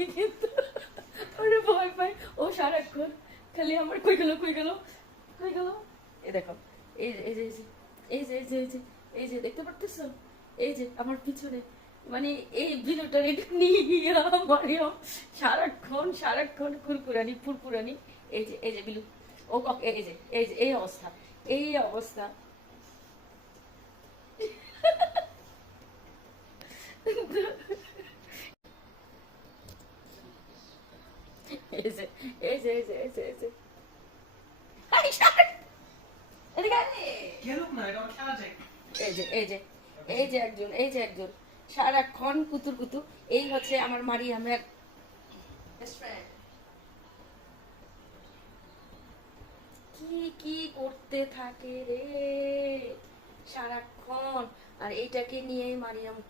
আমি কিন্তু ওরে ভয় পাই। ও সারাক্ষণ খালি আমার কই গেল কই গেল কই গেল। এই দেখো, এই যে এই যে এই যে এই যে এই যে এই যে দেখতে পারতেছো, এই যে আমার পিছনে, মানে এই ভিডিওটা নিয়ে মারিয়াম সারাক্ষণ সারাক্ষণ কুরকুরানি ফুরকুরানি। এই যে বিলু, ও এই যে এই যে এই অবস্থা, এই অবস্থা। এই যে এই যে এই যে এই যে এই যে এই শার্ট! এদিকে আয়। খেলুক না, এটা আমার খেলা চাই। এই যে এই যে এই যে একজন, এই যে একজন সারাক্ষণ কুতুর কুতুর। এই হচ্ছে আমার মারিয়ামের বেস্ট ফ্রেন্ড। কি কি করতে থাকে রে সারাক্ষণ, আর এইটাকে নিয়েই মারিয়াম কি